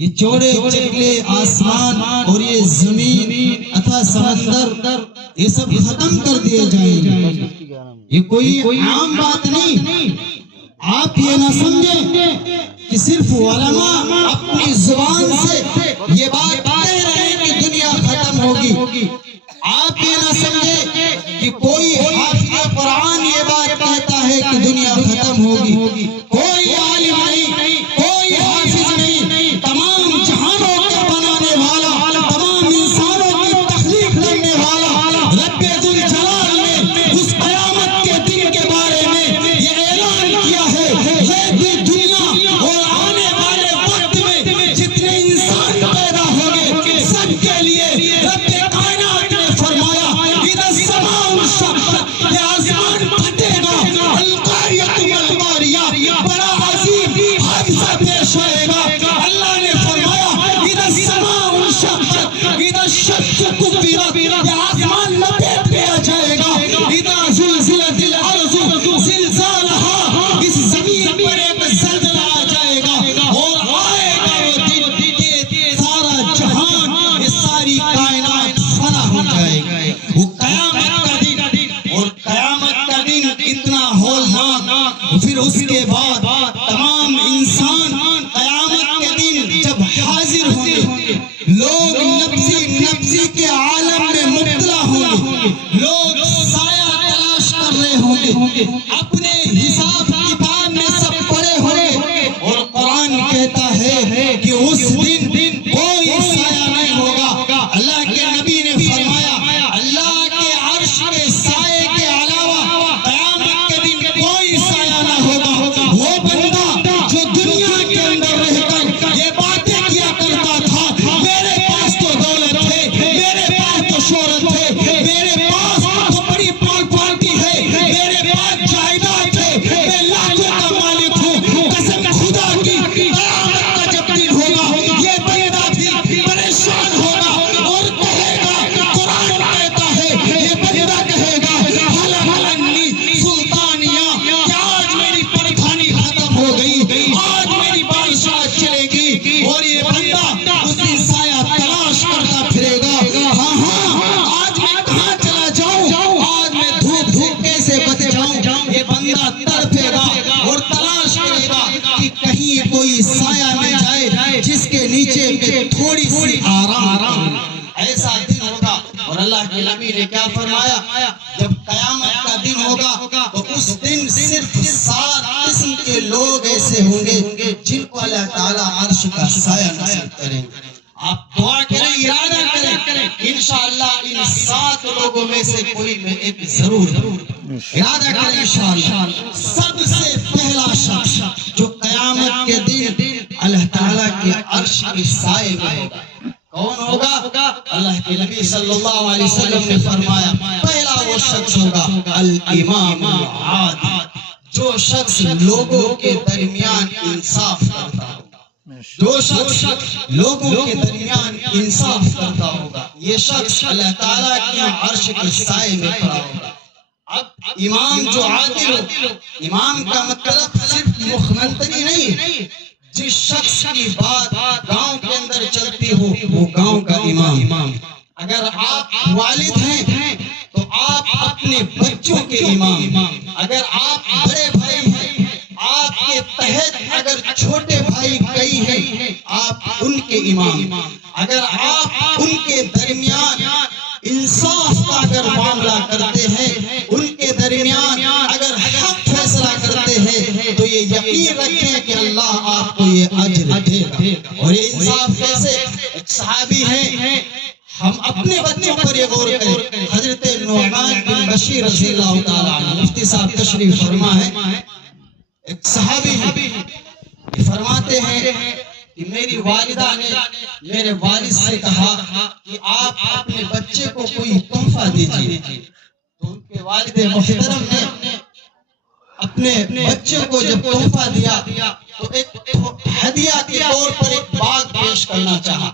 یہ چوڑے چکلے آسمان اور یہ زمین اتھا سمندر یہ سب ختم کر دیے جائیں گے. یہ کوئی عام بات نہیں. آپ یہ نہ سمجھیں کہ صرف علماء اپنی زبان سے یہ بات کہہ رہے ہیں کہ دنیا ختم ہوگی. آپ یہ نہ سمجھیں کہ کوئی حافظ قرآن یہ بات کہتا ہے کہ دنیا ختم ہوگی. کوئی عالم نہیں, کوئی حافظ نہیں. تمام جہانوں کے بنانے والا, تمام انسانوں کی تخلیق کرنے والا رب ذوالجلال نے اس قیامت کے دن کے بارے میں یہ اعلان کیا ہے. یہ دنیا اور آنے والے وقت میں جتنے انسان پیدا ہوں گے سب کے لیے رب کائنات نے فرمایا اذا السماء انشقت, یہ آسمان پھٹے گا. القاریۃ والقاریہ, بڑا عظیم حادثہ پیش آئے گا. اللہ نے فرمایا اذا السماء انشقت, اذا الشمس كورت, یہ آسمان لپیٹ لیا جائے گا. اذا زلزلت الارض زلزالها, اس زمین پر ایک زلزلہ آ جائے گا اور آئے گا وہ دن کہ سارا جہان, یہ ساری کائنات فنا ہو جائے گی. وہ قیامت کا دن, اور قیامت کا دن اتنا ہولناک. پھر اس کے بعد تمام انسان قیامت کے دن جب حاضر ہوں گے, لوگ نفسی کے عالم میں مبتلا ہوں گے. لوگ سایہ تلاش کر رہے ہوں گے, اپنے حساب کتاب میں سب پڑے ہوں گے. اور قرآن کہتا ہے کہ اس دن کوئی سایہ نہیں ہوگا. اللہ کے نبی نے فرمایا اللہ کے عرش کے سائے کے علاوہ قیامت کے دن کوئی سایہ نہ ہوگا. وہ بندہ جو دنیا کے اندر رہ کر یہ باتیں کیا کرتا تھا, میرے پاس تو دولت ہے, میرے پاس تو شہرت ہے, میرے پاس تو بڑی پراپرٹی ہے, میرے پاس جائیداد ہے, میں لاکھوں کا مالک ہوں. قسم خدا کی قیامت کا جب دن ہوگا یہ بندہ بھی پریشان ہوگا اور کہے گا, قرآن کہتا ہے یہ بندہ کہے گا حل انی سلطانیہ, کہ آج میری پرکھانی ختم ہو گئی, آج میری بادشاہ چلے گی. اور یہ بندہ اسی سایہ تلاش کرتا پھرے گا. ہاں آج میں کہاں چلا جاؤں, آج میں دھوپ کیسے بچ جاؤں. یہ بندہ تڑپے گا اور تلاش کرے گا کہ کہیں کوئی سایہ مل جائے جس کے نیچے تھوڑی سی آرام. ایسا دن ہوگا. اور اللہ کے نبی نے کیا فرمایا, جب قیامت کا دن ہوگا تو اس دن صرف 7 قسم کے لوگ ایسے ہوں گے جن کو اللہ تعالیٰ عرش کا سایہ نصیب کریں گے. آپ دعا کریں, ارادہ کریں, انشاءاللہ ان 7 لوگوں میں سے کوئی میں ایک ضرور ارادہ کریں انشاءاللہ. سب سے پہلا شخص جو قیامت کے دن اللہ تعالیٰ کے عرش کے سائے میں ہوگا, کون ہوگا؟ اللہ کے نبی صلی اللہ علیہ وسلم نے فرمایا پہلا وہ شخص ہوگا الامام العادل, جو شخص لوگوں کے درمیان انصاف کرتا ہوگا. جو شخص لوگوں کے درمیان انصاف کرتا ہوگا, یہ شخص اللہ تعالیٰ کے عرش کے سائے میں کھڑا ہوگا. اب امام جو عادل ہو, امام کا مطلب صرف مخمنطقی نہیں, جس شخص کی بات گاؤں کے اندر چلتی ہو وہ گاؤں کا امام. اگر آپ والد ہیں تو آپ اپنے بچوں کے امام. اگر آپ بڑے بھائی ہیں, آپ کے تحت اگر چھوٹے بھائی کئی ہیں, آپ ان کے امام. اگر آپ ان کے درمیان انصاف کا اگر معاملہ کرتے ہیں, ان کے درمیان اگر حق فیصلہ کرتے ہیں, تو یہ یقین رکھیں کہ اللہ آپ کو یہ اجر دے گا. اور یہ انصاف کیسے؟ ایک صحابی ہیں, ہم اپنے بچوں پر یہ غور کریں. حضرت نعمان بن بشیر رضی اللہ تعالیٰ عنہ, مفتی صاحب تشریف فرما ہے, ایک صحابی ہیں, فرماتے ہیں کہ میری والدہ نے میرے والد سے کہا کہ آپ اپنے بچے کو کوئی تحفہ دیجیے. تو ان کے والد محترم نے اپنے بچے کو جب تحفہ دیا تو ایک ہدیہ کے طور پر ایک باغ پیش کرنا چاہا.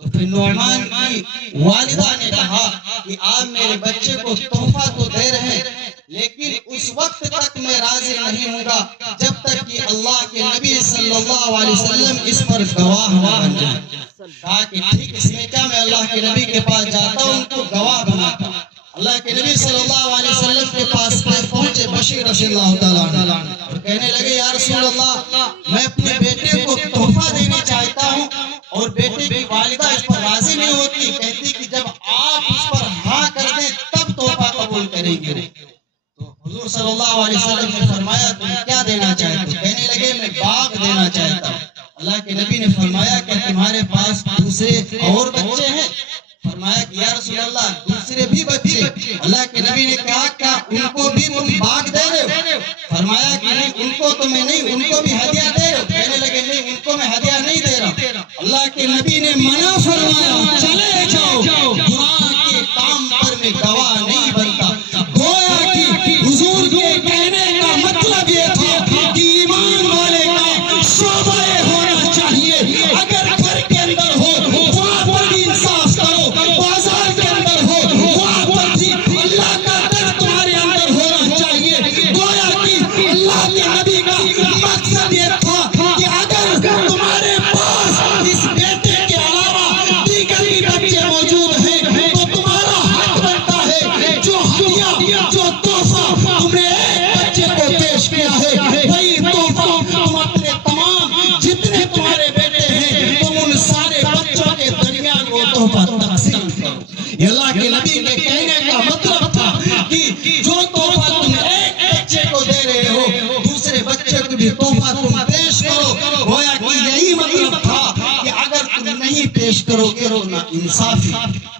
تو پھر نعمان کی والدہ نے کہا کہ آپ میرے بچے کو تحفہ تو دے رہے ہیں لیکن اس وقت تک میں راضی نہیں ہوں گا جب تک کہ اللہ کے نبی صلی اللہ علیہ وسلم اس پر گواہ نہ بن جائیں. کہا کہ ٹھیک اس میں کیا، میں اللہ کے نبی کے پاس جاتا ہوں، ان کو گواہ بناتا ہوں. اللہ کے نبی صلی اللہ علیہ وسلم کے پاس پہنچے بشیر رضی اللہ تعالیٰ عنہ اور کہنے لگے یا رسول اللہ میں اپنے بیٹے کو تحفہ دینا چاہتا ہوں اور بیٹے کی والدہ اس پر راضی نہیں ہوتی، کہتی کہ جب آپ اس پر ہاں کر دیں تب تحفہ قبول کریں گے. تو حضور صلی اللہ علیہ وسلم نے فرمایا تم کیا دینا چاہتے ہو؟ کہنے لگے میں باغ دینا چاہتا ہوں. اللہ کے نبی نے فرمایا کہ تمہارے پاس دوسرے اور بچے ہیں؟ فرمایا کہ یا رسول اللہ دوسرے بھی بچے. اللہ کے نبی نے کہا کہ ان کو بھی تم باغ دے رہے ہو؟ فرمایا کہ نہیں ان کو تو میں نہیں، ان کو بھی ہدیہ دے رہے ہو؟ کہنے لگے نہیں ان کو میں ہدیہ نہیں دے رہا. اللہ کے نبی نے منع فرمایا چلے جاؤ، قرآن کے کام پر میں گواہ نہیں بنتا. گویا کہ حضور کے کہنے کا مطلب یہ تھا کہ ایمان والے کا شعبہ ہونا چاہیے. اگر گھر کے اندر ہو وہاں پر بھی انصاف کرو، بازار کے اندر ہو وہاں پر بھی اللہ کا ڈر تمہارے اندر ہونا چاہیے. گویا کہ اللہ کے نبی کا مقصد یہ تھا کہ اگر تمہارے پاس اس بیٹے کے علاوہ دیگر بھی بچے موجود ہیں تو تمہارا حق بنتا ہے جو ہدیہ جو تحفہ تم نے ایک بچے کو پیش کیا ہے وہی تحفہ تم اپنے تمام جتنے تمہارے بیٹے ہیں تم ان سارے بچوں کے درمیان وہ تحفہ تقسیم کرو. یہ اللہ کے نبی کے کہنے کا مطلب تھا کہ جو تحفہ تم ایک بچے کو دے رہے ہو دوسرے بچے کو بھی تحفہ تم پیش کرو. گویا کہ یہی مطلب تھا کہ اگر تم نہیں پیش کرو گے تو نا انصافی.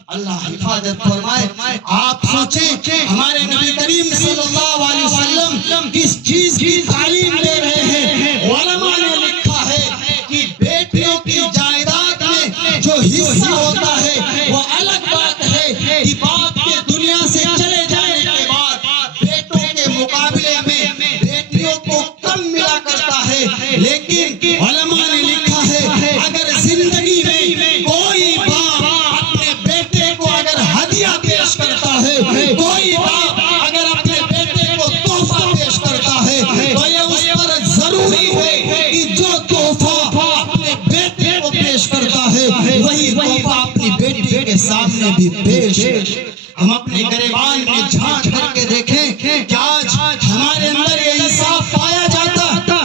اللہ حفاظت فرمائے. آپ سوچیں ہمارے نبی کریم صلی اللہ علیہ وسلم کس چیز کی تعلیم دے رہے ہیں. علماء نے لکھا ہے کہ بیٹیوں کی جائیداد میں جو حصہ ہوتا ہے وہ الگ بات ہے کہ باپ کے دنیا سے چلے جانے کے بعد بیٹوں کے مقابلے میں بیٹیوں کو کم ملا کرتا ہے. لیکن علماء نے لکھا ہے اگر زندگی میں کوئی باپ اپنے بیٹے کو اگر ہدیہ پیش کرتا ہے، کوئی باپ اگر اپنے بیٹے کو تحفہ پیش کرتا ہے تو یہ اس پر ضروری ہے کہ جو تحفہ اپنے بیٹے کو پیش کرتا ہے وہی تحفہ اپنی بیٹی کے سامنے بھی پیش ہے. ہم اپنے گریبان میں جھانک کر کے دیکھیں کہ آج ہمارے اندر یہ انصاف پایا جاتا.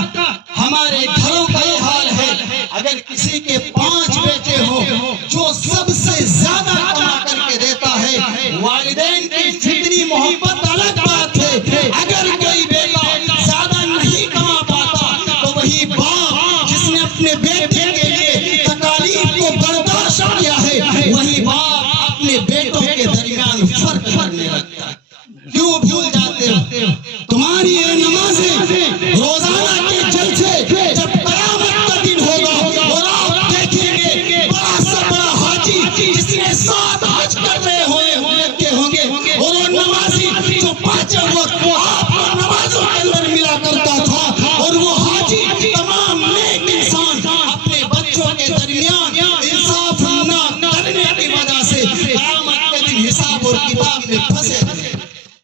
ہمارے گھروں کا یہ حال ہے اگر کسی کے 5 بیٹے ہو جو سب سے زیادہ کما کر کے دیتا ہے والدین کی فطری محبت الگ بات ہے. اگر کوئی بیٹا زیادہ نہیں کما پاتا تو وہی باپ جس نے اپنے بیٹے کے لیے تکالیف کو برداشت کیا ہے وہی باپ اپنے بیٹوں کے درمیان فرق کرنے لگتا ہے. کیوں بھول جاتے ہو؟ تمہاری یہ نمازیں روزانہ کے جلسے جب قیامت کا دن ہوگا اور آپ دیکھیں گے بڑا سا بڑا حاجی جس نے 7 حج کرنے ہوں گے اور وہ نمازی جو 5 وقت آپ کو نمازوں کے اندر ملا کرتا تھا اور وہ حاجی تمام نیک انسان اپنے بچوں کے درمیان انصاف نہ کرنے کی وجہ سے قیامت کے دن حساب اور کتاب میں پھنسے تھے.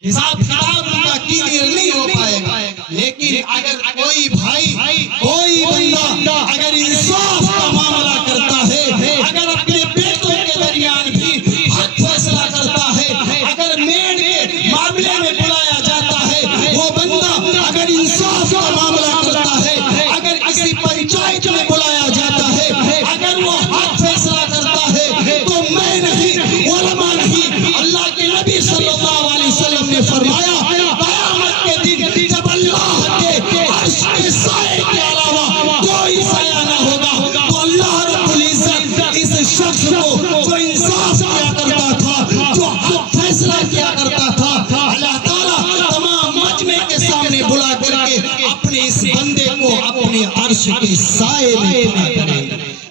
حساب کتاب ان کا کلیئر نہیں ہو پائے گا. لیکن اگر کوئی بھائی کوئی بندہ اگر انصاف کا معاملہ کرتا ہے، اگر اپنے بیٹوں کے درمیان بھی حق فیصلہ کرتا ہے، اگر میڈ کے معاملے میں بلایا جاتا ہے وہ بندہ اگر انصاف کا معاملہ کرتا ہے، اگر کسی پنچایت میں بلایا جاتا ہے اگر وہ حق فیصلہ کرتا ہے تو میں نہیں علماء نہیں اللہ کے نبی صلی اللہ علیہ وسلم نے فرمایا قیامت کے دن جب اللہ کے عرش کے سائے کے علاوہ کوئی سایہ نہ ہوگا تو اللہ رب العزت اس شخص کو جو انصاف کیا کرتا تھا جو حق فیصلہ کیا کرتا تھا اللہ تعالیٰ تمام مجمع کے سامنے بلا کر کے اپنے اس بندے کو اپنے عرش کے سائے میں کھڑا کرے.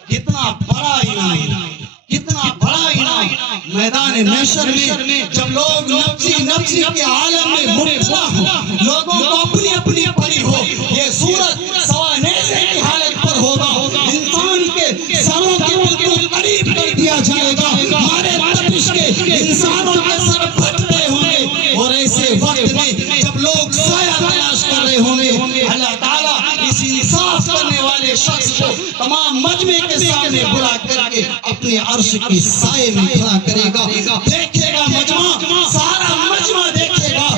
کتنا بڑا انعام، کتنا بڑا انعام. میدان محشر میں جب لوگ نفسی کے عالم میں مبتلا ہو، لوگوں کو اپنی اپنی پڑی ہو، یہ صورت سوا نیزے کی حالت پر ہوگا. انسان کے سروں کے بالکل قریب کر دیا جائے گا، ہمارے تپش کے انسانوں کے سر پھٹ رہے ہوں گے اور ایسے وقت میں میں بلا کر کے اپنے عرش کے سائے میں کھڑا کرے گا. دیکھے گا مجمع، سارا مجمع دیکھے گا،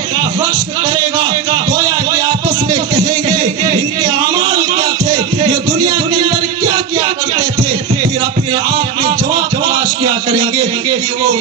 رشک کرے گا، گویا کہ آپس میں کہیں گے ان کے اعمال کیا تھے، یہ دنیا کے اندر کیا کیا کرتے تھے. پھر اپنے آپ میں جواب تلاش کیا کریں گے کہ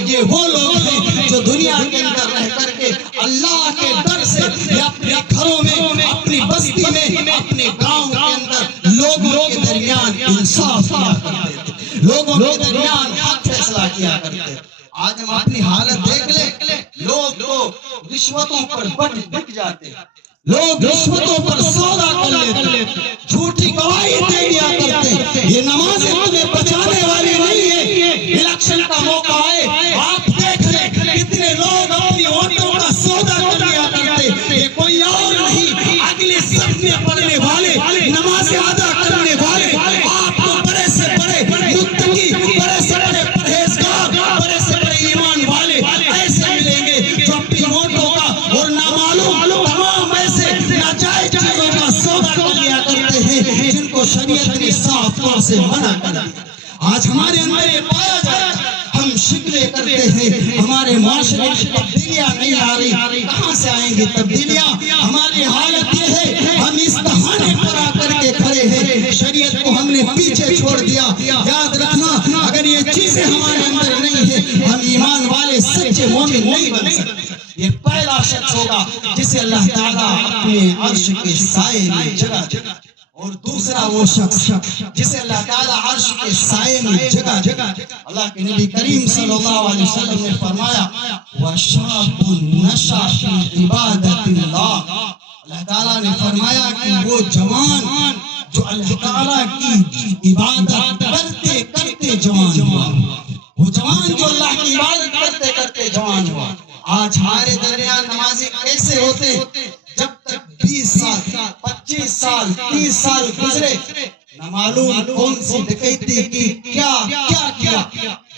یہ وہ لوگ ہیں جو دنیا کے اندر رہ کر کے اللہ کے ڈر سے یا اپنے گھروں میں، اپنی بستی میں، اپنے گاؤں کے اندر لوگوں کے درمیان انصاف کیا کرتے تھے، لوگوں کے درمیان حق فیصلہ کیا کرتے تھے. آج ہم اپنی حالت دیکھ لیں، لوگ رشوتوں پر بٹ جاتے ہیں، لوگ رشوتوں پر سودا کر لیتے، جھوٹی گواہی دے دیا کرتے. یہ نمازیں تمہیں بچانے والی نہیں ہے. الیکشن کا موقع ہے، آپ دیکھ لیں کتنے لوگ اپنی ووٹوں کا سودا کر لیا کرتے. یہ کوئی اور نہیں، اگلے صف میں پڑھنے والے، نمازیں ادا کرنے والے، آپ کو بڑے سے بڑے متقی، بڑے سے بڑے پرہیزگار، بڑے سے بڑے ایمان والے ایسے ملیں گے جو اپنی ووٹوں کا اور نامعلوم تمام ایسے ناجائز چیزوں کا سودا کر لیا کرتے ہیں جن کو شریعت نے صاف طور سے منع کر دیا. آج ہمارے اندر یہ پایا جائے، ہم شکوے کرتے ہیں ہمارے معاشرے میں تبدیلیاں نہیں آ رہی. کہاں سے آئیں گی تبدیلیاں؟ ہماری حالت یہ ہے ہم اس بہانے پر آ کر کے کھڑے ہیں، شریعت کو ہم نے پیچھے چھوڑ دیا. یاد رکھنا، اگر یہ چیزیں ہمارے اندر نہیں ہیں ہم ایمان والے سچے مومن نہیں بن سکتے. یہ پہلا شخص ہوگا جسے اللہ تعالیٰ اپنے عرش کے سائے میں جگہ دے، اور دوسرا وہ شخص جسے اللہ تعالیٰ عرش کے سائے میں جگہ دے. اللہ کے نبی کریم صلی اللہ علیہ وسلم نے فرمایا وَشَابٌ نَشَأَ فِي عِبَادَةِ اللَّهِ. اللہ تعالیٰ نے فرمایا کہ وہ جوان جو اللہ تعالیٰ کی عبادت کرتے کرتے جوان ہوا، وہ جوان جو اللہ کی عبادت کرتے کرتے جوان ہوا. آج ہمارے درمیان نمازی کیسے ہوتے؟ جب تک 20 سال 25 سال 30 سال گزرے نہ معلوم کون سی ڈکیتی کی، کیا کیا.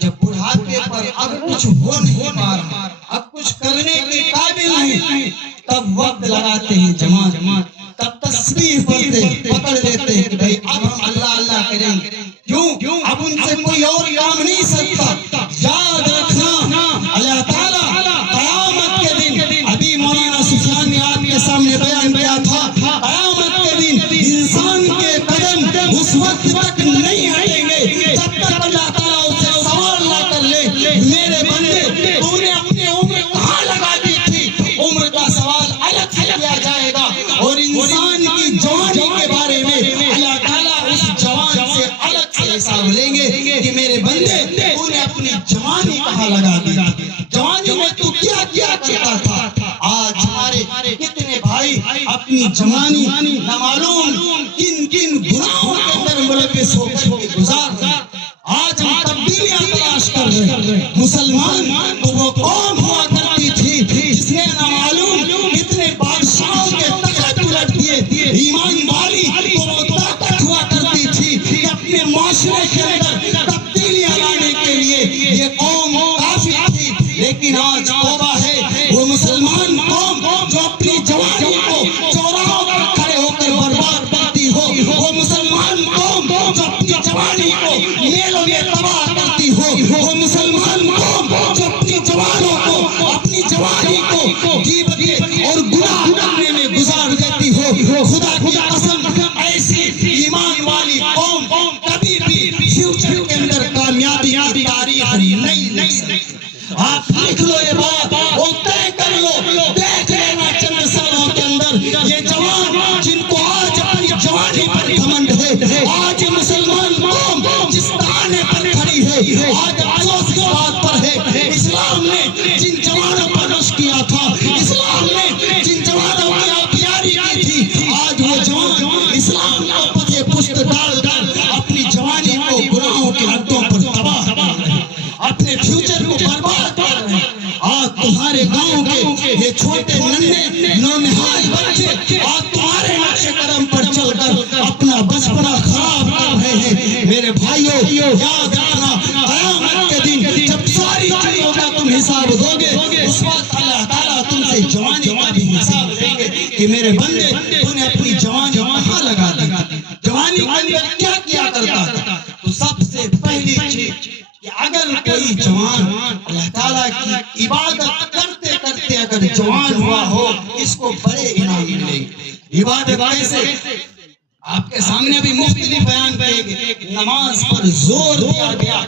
جب بڑھاپے پر اب کچھ ہو نہیں پا رہا، اب کچھ کرنے کے قابل نہیں، تب وقت لگاتے ہیں جماعت، تب تسبیح پکڑ لیتے ہیں کہ بھئی اب ہم اللہ اللہ کریں. کیوں؟ اب ان سے کوئی اور کام نہیں سکتا. یاد رکھنا، اللہ تعالیٰ قیامت کے دن، ابھی مولانا سفیان نے آپ کے سامنے بیان کیا تھا، قیامت کے دن انسان کے قدم اس وقت تک نہیں ہٹیں گے جب تک اللہ تعالیٰ اسے سوال نہ کر لے میرے بندے تو نے اپنی عمر کہاں لگا دی تھی. عمر کا سوال الگ سے کیا جائے گا، اور انسان کی جوانی کے بارے میں اللہ تعالیٰ اس جوان سے الگ سے حساب لیں گے کہ میرے بندے تو نے اپنی جوانی کہاں لگا دی، جوانی میں تو کیا کیا کرتا تھا. آج ہمارے کتنے بھائی اپنی جوانی نہ معلوم کن گناہوں کے اندر ملوث ہو کر کے گزار رہے. آج ہم تبدیلیاں تلاش کر رہے ہیں. مسلمان تو وہ قوم ہوا کرتی تھی جس نے نہ معلوم کتنے بادشاہوں کے تخت الٹ دیے. ایمان والی تو وہ طاقت ہوا کرتی تھی کہ اپنے معاشرے کے اندر تبدیلیاں لانے کے لیے یہ قوم کافی تھی. لیکن آج توبہ ہے، وہ مسلمان قوم جو اپنی جوانی کو چوراہوں پر کھڑے ہو کر برباد کرتی ہو، وہ مسلمان قوم جو اپنی جوانی کو میلوں میں تباہ کرتی ہو، وہ مسلمان قوم جو اپنی جوانوں کو، اپنی جوانی کو غیبت اور گناہ کرنے میں گزار دیتی ہو. خدا کی قسم ایسی ایمان والی قوم کبھی بھی فیوچر کے اندر کامیابی کی تاریخ نہیں لکھ سکتی. آپ لکھ لو یہ بات اور طے کر لو. دیکھ لینا چند سالوں کے اندر یہ جوان جن کو آج اپنی جوانی پر گھمنڈ ہے، آج مسلمان قوم جس تانے پر کھڑی ہے، آج افسوس کی بات پر ہے اسلام نے جن جوانوں پر رشک کیا تھا، اسلام نے جن جوانوں کی آبیاری کی تھی، آج وہ جوان اسلام کو پتے پشت ڈال اپنی جوانی کو گناہوں کے حدوں پر تباہ کر رہے ہیں، اپنے فیوچر کو برباد کر رہے ہیں. آج تمہارے گاؤں کے یہ چھوٹے ننھے نونہال بچے آج تمہارے نقش قدم پر چل کر اپنا بچپنا خراب کر رہے ہیں. میرے بھائیو یاد رکھنا، قیامت کے دن جب ساری چیزوں کا تم حساب دو گے اس وقت اللہ تعالیٰ تم سے جوانی کا بھی حساب لیں گے کہ میرے بندے تو نے اپنی جوانی کہاں لگا دی، جوانی کے اندر کیا کرتا تھا. تو سب سے پہلی چیز کہ اگر کوئی جوان اللہ تعالیٰ کی عبادت کرتے کرتے اگر جوان ہوا ہو اس کو بڑے انعام ملیں گے. عبادت کیسے؟ آپ کے سامنے بھی مختلف بیان کیے گئے. نماز پر زور دیا گیا